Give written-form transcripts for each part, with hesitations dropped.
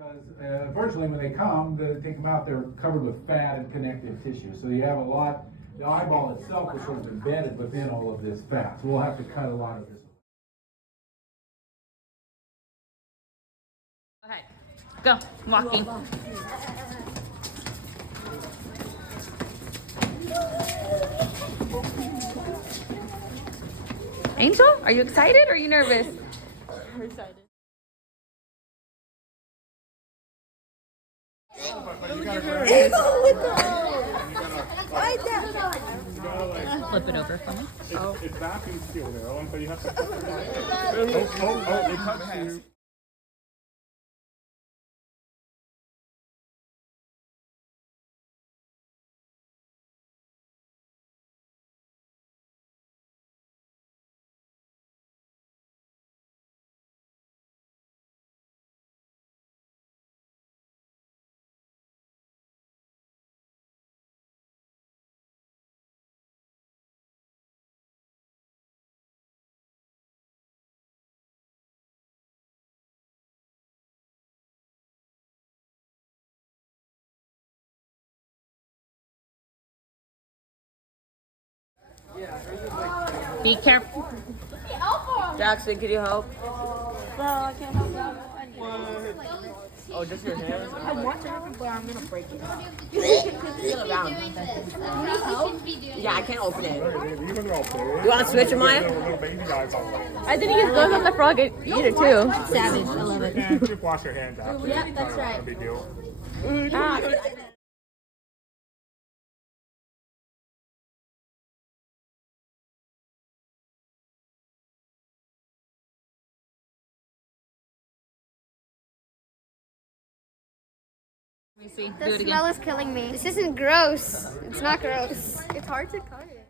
Because virtually when they come, they take them out, they're covered with fat and connective tissue. So you have a lot, the eyeball itself is sort of embedded within all of this fat. So we'll have to cut a lot of this. Okay, go, walking. Angel, are you excited or are you nervous? I'm excited. Flip it over for me. It's vacuum sealed, Aaron, but you have to. It cuts you. Be careful. Jackson, can you help? Bro, I can't help that. Oh, just your hands? I want to help, but I'm gonna break it. Feel around. Yeah, I can't open it. You You want to switch, Maya? I think he just goes on the frog and eat it too. Savage, I love it. Just wash your hands after. Yeah, that's right. No big deal. Let me see. Do The it smell again. is killing me. This isn't gross. It's not gross. It's hard to cut it.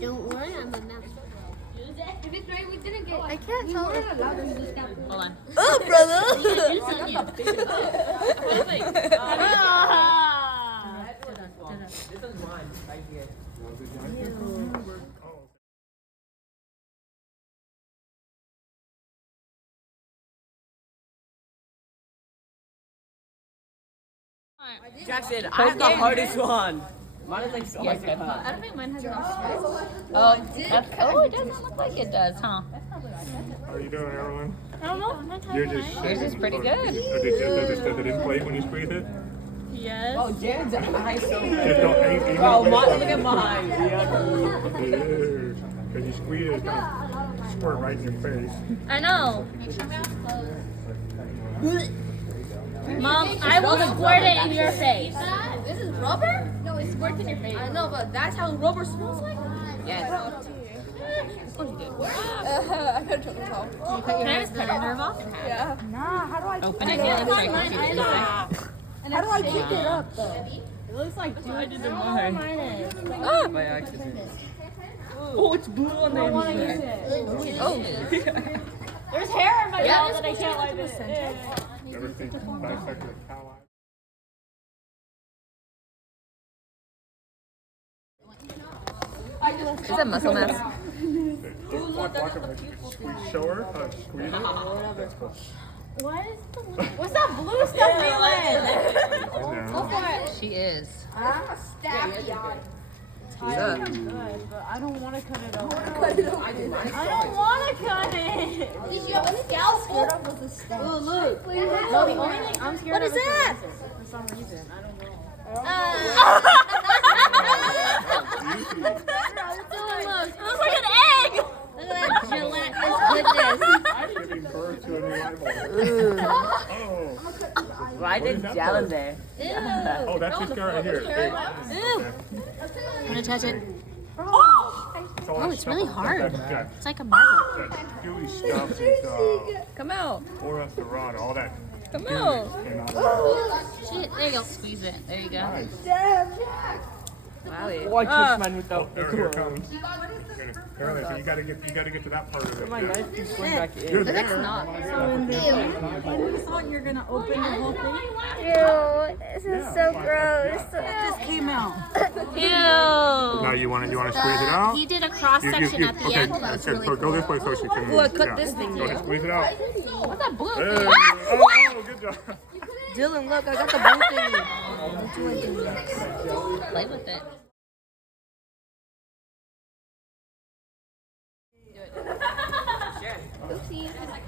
Don't worry, I'm a mouse. If it's right, we didn't get. I can't tell. Hold on. Oh, brother! This is mine, right here. Jackson, I have the hardest one. Mine is like so hard to cut. I don't think mine has enough stress. Oh, it doesn't look like it does, huh? How are you doing, Aaron? I don't know. You're just. Yours is pretty good. Does it inflate when you squeeze it? Yes. Oh, Jared's eyes so Just good. don't. Bro, look at mine. Because you squeeze it, it's gonna squirt right in your face. I know. Mom, I will squirt it in your face. This is rubber? No, it squirts in your face. I know, but that's how rubber smells like? Yes. Of course you did. I could have it off. Can I just cut your nerve off? Yeah. Nah, how do I Open it and strike it. How do I pick it up though? It looks like dude. I did the mine. Mine is. By accident. Oh, it's blue on the I want to use inside. it. Oh. There's hair in my mouth that I can't wipe it. Ever think dissect a cow eye? Is that muscle mass? Show her how to squeeze it. What is the what's that blue stuff feeling? Go for it. She is. Good, but I don't want to cut it over. I don't want to cut it. Did you have a scalpel? With a stem. Oh, look. No, the only thing I'm scared What of is that? razor, for some reason. I don't know. It looks like an egg. Look at that gelatinous goodness. Giving birth to a new eyeball. Oh. Why did gel in there? Oh, that's your scar right here. I'm gonna touch it. Oh, it's really hard. That It's like a marble. gooey stuff is Come out. for us to run. All that. Come out. Came out of Shit, there you go. Squeeze it. There you go. Nice. Oh, I touched mine without the Here it glove. comes. Apparently, so you gotta get to that part of it. My knife keeps going back You're in. there. not. In this one, you're gonna open the whole thing. Ew, this is so gross. It just came out. Ew. Now you want to squeeze it out? He did a cross section at the okay, end. That was okay, really so go cool. this way so she can. Look, cut this thing Go ahead, squeeze it out. What's that blue Hey. thing? Oh, good job. Dylan, look, I got the blue thingy. Play with it.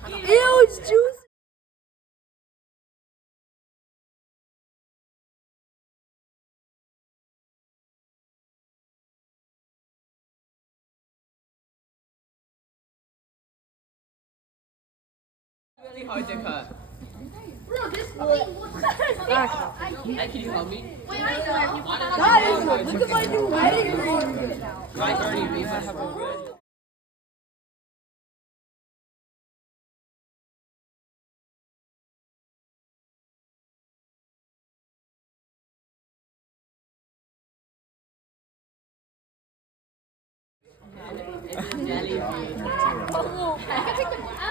Ew, it's juicy. Really hard to cut. Bro, this fucking Can you help me? Wait, I know. Guys, look at my new wedding ring. Guys, already made my have a good. I'll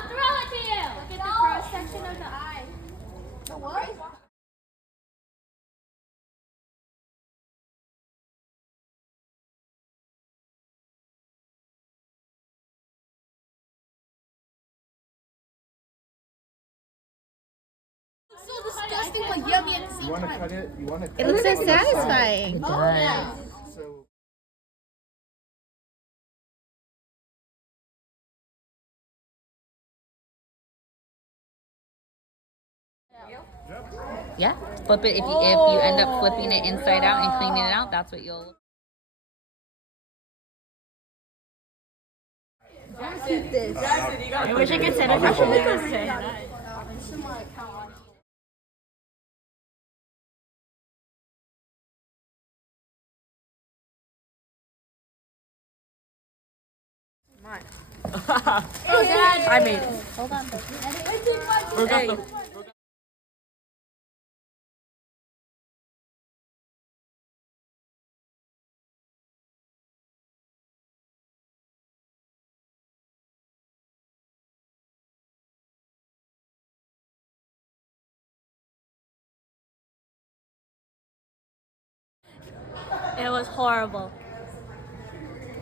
throw it to you. Look at the cross section of the eye. What? So disgusting, but yummy at the same time. Cut it? You want to? It looks so satisfying. Oh, yeah. So. Yeah. Flip it if you end up flipping it inside out and cleaning it out. That's what you'll. I wish I could sit across from this. Oh, Dad. I made it. Hold on. Hey. It was horrible.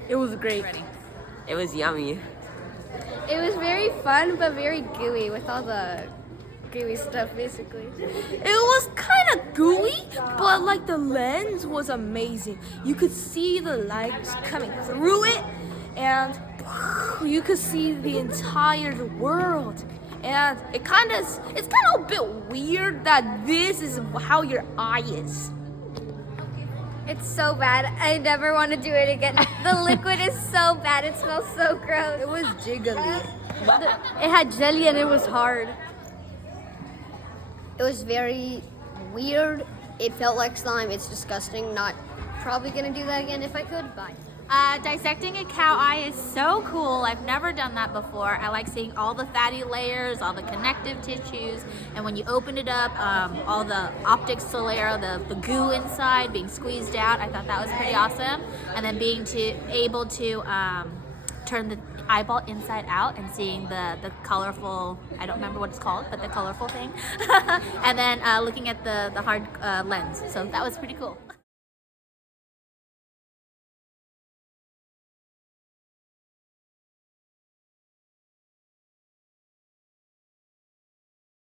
It was great. It was yummy. It was very fun, but very gooey with all the gooey stuff, basically. It was kind of gooey, but like the lens was amazing. You could see the light coming through it, and you could see the entire world. And it's kind of a bit weird that this is how your eye is. It's so bad. I never want to do it again. The liquid is so bad. It smells so gross. It was jiggly. It had jelly and it was hard. It was very weird. It felt like slime. It's disgusting. Not probably gonna do that again if I could. Bye. Dissecting a cow eye is so cool. I've never done that before. I like seeing all the fatty layers, all the connective tissues, and when you open it up, all the optic layer, the goo inside being squeezed out. I thought that was pretty awesome. And then being able to turn the eyeball inside out and seeing the colorful, I don't remember what it's called, but the colorful thing. And then looking at the hard lens. So that was pretty cool.